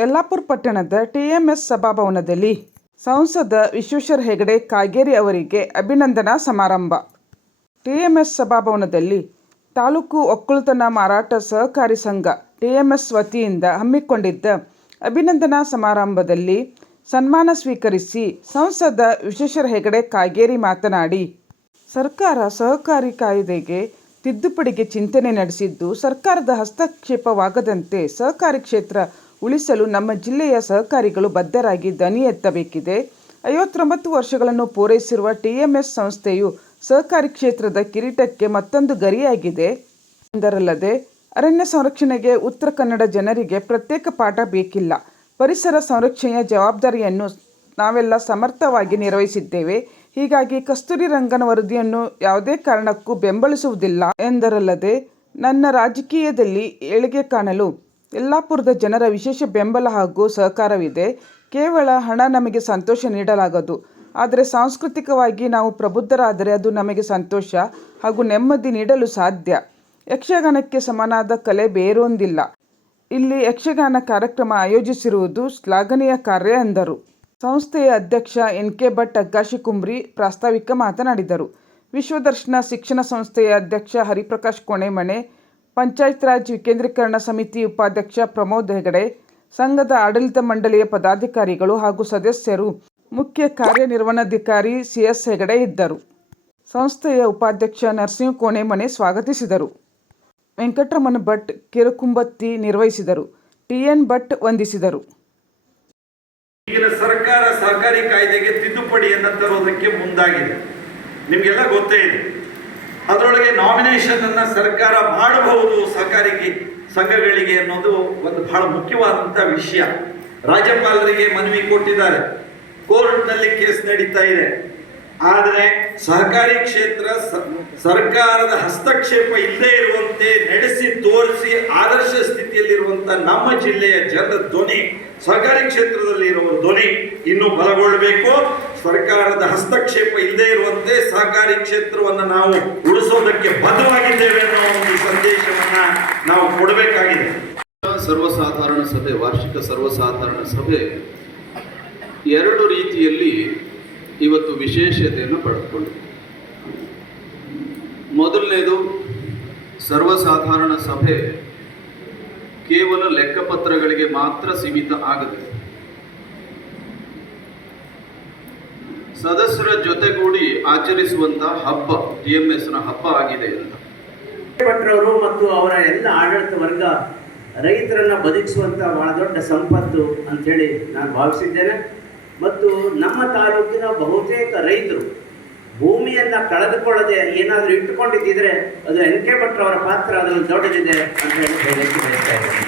ಯಲ್ಲಾಪುರ ಪಟ್ಟಣದ ಟಿಎಂಎಸ್ ಸಭಾಭವನದಲ್ಲಿ ಸಂಸದ ವಿಶ್ವೇಶ್ವರ ಹೆಗಡೆ ಕಾಗೇರಿ ಅವರಿಗೆ ಅಭಿನಂದನಾ ಸಮಾರಂಭ. ಟಿಎಂಎಸ್ ಸಭಾಭವನದಲ್ಲಿ ತಾಲೂಕು ಒಕ್ಕಲುತನ ಮಾರಾಟ ಸಹಕಾರಿ ಸಂಘ ಟಿಎಂಎಸ್ ವತಿಯಿಂದ ಹಮ್ಮಿಕೊಂಡಿದ್ದ ಅಭಿನಂದನಾ ಸಮಾರಂಭದಲ್ಲಿ ಸನ್ಮಾನ ಸ್ವೀಕರಿಸಿ ಸಂಸದ ವಿಶ್ವೇಶ್ವರ ಹೆಗಡೆ ಕಾಗೇರಿ ಮಾತನಾಡಿ, ಸರ್ಕಾರ ಸಹಕಾರಿ ಕಾಯ್ದೆಗೆ ತಿದ್ದುಪಡಿಗೆ ಚಿಂತನೆ ನಡೆಸಿದ್ದು, ಸರ್ಕಾರದ ಹಸ್ತಕ್ಷೇಪವಾಗದಂತೆ ಸಹಕಾರಿ ಕ್ಷೇತ್ರ ಉಳಿಸಲು ನಮ್ಮ ಜಿಲ್ಲೆಯ ಸಹಕಾರಿಗಳು ಬದ್ಧರಾಗಿ ದನಿ ಎತ್ತಬೇಕಿದೆ. 59 ವರ್ಷಗಳನ್ನು ಪೂರೈಸಿರುವ ಟಿಎಂಎಸ್ ಸಂಸ್ಥೆಯು ಸಹಕಾರಿ ಕ್ಷೇತ್ರದ ಕಿರೀಟಕ್ಕೆ ಮತ್ತೊಂದು ಗರಿಯಾಗಿದೆ ಎಂದರಲ್ಲದೆ, ಅರಣ್ಯ ಸಂರಕ್ಷಣೆಗೆ ಉತ್ತರ ಕನ್ನಡ ಜನರಿಗೆ ಪ್ರತ್ಯೇಕ ಪಾಠ ಬೇಕಿಲ್ಲ. ಪರಿಸರ ಸಂರಕ್ಷಣೆಯ ಜವಾಬ್ದಾರಿಯನ್ನು ನಾವೆಲ್ಲ ಸಮರ್ಥವಾಗಿ ನಿರ್ವಹಿಸಿದ್ದೇವೆ. ಹೀಗಾಗಿ ಕಸ್ತೂರಿ ರಂಗನ್ ವರದಿಯನ್ನು ಯಾವುದೇ ಕಾರಣಕ್ಕೂ ಬೆಂಬಲಿಸುವುದಿಲ್ಲ ಎಂದರಲ್ಲದೆ, ನನ್ನ ರಾಜಕೀಯದಲ್ಲಿ ಏಳಿಗೆ ಕಾಣಲು ಯಲ್ಲಾಪುರದ ಜನರ ವಿಶೇಷ ಬೆಂಬಲ ಹಾಗೂ ಸಹಕಾರವಿದೆ. ಕೇವಲ ಹಣ ನಮಗೆ ಸಂತೋಷ ನೀಡಲಾಗದು, ಆದರೆ ಸಾಂಸ್ಕೃತಿಕವಾಗಿ ನಾವು ಪ್ರಬುದ್ಧರಾದರೆ ಅದು ನಮಗೆ ಸಂತೋಷ ಹಾಗೂ ನೆಮ್ಮದಿ ನೀಡಲು ಸಾಧ್ಯ. ಯಕ್ಷಗಾನಕ್ಕೆ ಸಮನಾದ ಕಲೆ ಬೇರೊಂದಿಲ್ಲ. ಇಲ್ಲಿ ಯಕ್ಷಗಾನ ಕಾರ್ಯಕ್ರಮ ಆಯೋಜಿಸಿರುವುದು ಶ್ಲಾಘನೀಯ ಕಾರ್ಯ ಎಂದರು. ಸಂಸ್ಥೆಯ ಅಧ್ಯಕ್ಷ ಎನ್.ಕೆ. ಭಟ್ ಅಗ್ಗಾಶಿಕುಂಬ್ರಿ ಪ್ರಾಸ್ತಾವಿಕ ಮಾತನಾಡಿದರು. ವಿಶ್ವದರ್ಶನ ಶಿಕ್ಷಣ ಸಂಸ್ಥೆಯ ಅಧ್ಯಕ್ಷ ಹರಿಪ್ರಕಾಶ್ ಕೋಣೆಮನೆ, ಪಂಚಾಯತ್ ರಾಜ್ ವಿಕೇಂದ್ರೀಕರಣ ಸಮಿತಿ ಉಪಾಧ್ಯಕ್ಷ ಪ್ರಮೋದ್ ಹೆಗಡೆ, ಸಂಘದ ಆಡಳಿತ ಮಂಡಳಿಯ ಪದಾಧಿಕಾರಿಗಳು ಹಾಗೂ ಸದಸ್ಯರು, ಮುಖ್ಯ ಕಾರ್ಯನಿರ್ವಹಣಾಧಿಕಾರಿ ಸಿ.ಎಸ್. ಹೆಗಡೆ ಇದ್ದರು. ಸಂಸ್ಥೆಯ ಉಪಾಧ್ಯಕ್ಷ ನರಸಿಂಹ ಕೋಣೆಮನೆ ಸ್ವಾಗತಿಸಿದರು. ವೆಂಕಟರಮಣ ಭಟ್ ಕಿರುಕುಂಬತ್ತಿ ನಿರ್ವಹಿಸಿದರು. ಟಿ.ಎನ್. ಭಟ್ ವಂದಿಸಿದರು. ಈಗಿನ ಸರ್ಕಾರ ಸಹಕಾರಿ ಕಾಯ್ದೆಗೆ ತಿದ್ದುಪಡಿಯನ್ನು ತರೋದಕ್ಕೆ ಮುಂದಾಗಿದೆ. ನಿಮಗೆಲ್ಲ ಗೊತ್ತೇ ಇದೆ. ಅದರೊಳಗೆ ನಾಮಿನೇಷನ್ ಅನ್ನು ಸರ್ಕಾರ ಮಾಡಬಹುದು ಸಹಕಾರಿ ಸಂಘಗಳಿಗೆ ಅನ್ನೋದು ಒಂದು ಬಹಳ ಮುಖ್ಯವಾದಂಥ ವಿಷಯ. ರಾಜ್ಯಪಾಲರಿಗೆ ಮನವಿ ಕೊಟ್ಟಿದ್ದಾರೆ, ಕೋರ್ಟ್ನಲ್ಲಿ ಕೇಸ್ ನಡೀತಾ ಇದೆ. ಆದರೆ ಸಹಕಾರಿ ಕ್ಷೇತ್ರ ಸರ್ಕಾರದ ಹಸ್ತಕ್ಷೇಪ ಇಲ್ಲದೆ ಇರುವಂತೆ ನಡೆಸಿ ತೋರಿಸಿ ಆದರ್ಶ ಸ್ಥಿತಿಯಲ್ಲಿರುವಂಥ ನಮ್ಮ ಜಿಲ್ಲೆಯ ಜನರ ಧ್ವನಿ, ಸಹಕಾರಿ ಕ್ಷೇತ್ರದಲ್ಲಿ ಇರುವ ಧ್ವನಿ ಇನ್ನೂ ಬಲಗೊಳ್ಳಬೇಕು. ಸರ್ಕಾರದ ಹಸ್ತಕ್ಷೇಪ ಇಲ್ಲದೆ ಇರುವಂತೆ ಸಹಕಾರಿ ಕ್ಷೇತ್ರವನ್ನು ನಾವು ಉಳಿಸೋದಕ್ಕೆ ಬದ್ಧವಾಗಿದ್ದೇವೆ ಅನ್ನೋ ಒಂದು ಸಂದೇಶವನ್ನ ನಾವು ಕೊಡಬೇಕಾಗಿದೆ. ಸರ್ವಸಾಧಾರಣ ಸಭೆ, ವಾರ್ಷಿಕ ಸರ್ವಸಾಧಾರಣ ಸಭೆ ಎರಡು ರೀತಿಯಲ್ಲಿ ಇವತ್ತು ವಿಶೇಷತೆಯನ್ನು ಪಡೆದುಕೊಂಡಿದೆ. ಮೊದಲನೇದು, ಸರ್ವಸಾಧಾರಣ ಸಭೆ ಕೇವಲ ಲೆಕ್ಕಪತ್ರಗಳಿಗೆ ಮಾತ್ರ ಸೀಮಿತ ಆಗದೆ ಸದಸ್ಯರ ಜೊತೆಗೂಡಿ ಆಚರಿಸುವಂತಹ ಹಬ್ಬ ಟಿಎಂಎಸ್ನ ಹಬ್ಬ ಆಗಿದೆ ಅಂತ ಭಟ್ರವರು ಮತ್ತು ಅವರ ಎಲ್ಲ ಆಡಳಿತ ವರ್ಗ ರೈತರನ್ನ ಬದುಕಿಸುವಂಥ ಬಹಳ ದೊಡ್ಡ ಸಂಪತ್ತು ಅಂಥೇಳಿ ನಾನು ಭಾವಿಸಿದ್ದೇನೆ. ಮತ್ತು ನಮ್ಮ ತಾಲೂಕಿನ ಬಹುತೇಕ ರೈತರು ಭೂಮಿಯನ್ನು ಕಳೆದುಕೊಳ್ಳದೆ ಏನಾದರೂ ಇಟ್ಟುಕೊಂಡಿದ್ದಿದ್ರೆ ಅದು ಎನ್.ಕೆ. ಭಟ್ರವರ ಪಾತ್ರ ಅದು ದೊಡ್ಡದಿದೆ ಅಂತ ಹೇಳಿ ಹೇಳಕ್ಕೆ ಬಯಸ್ತಾ ಇದ್ದೇನೆ.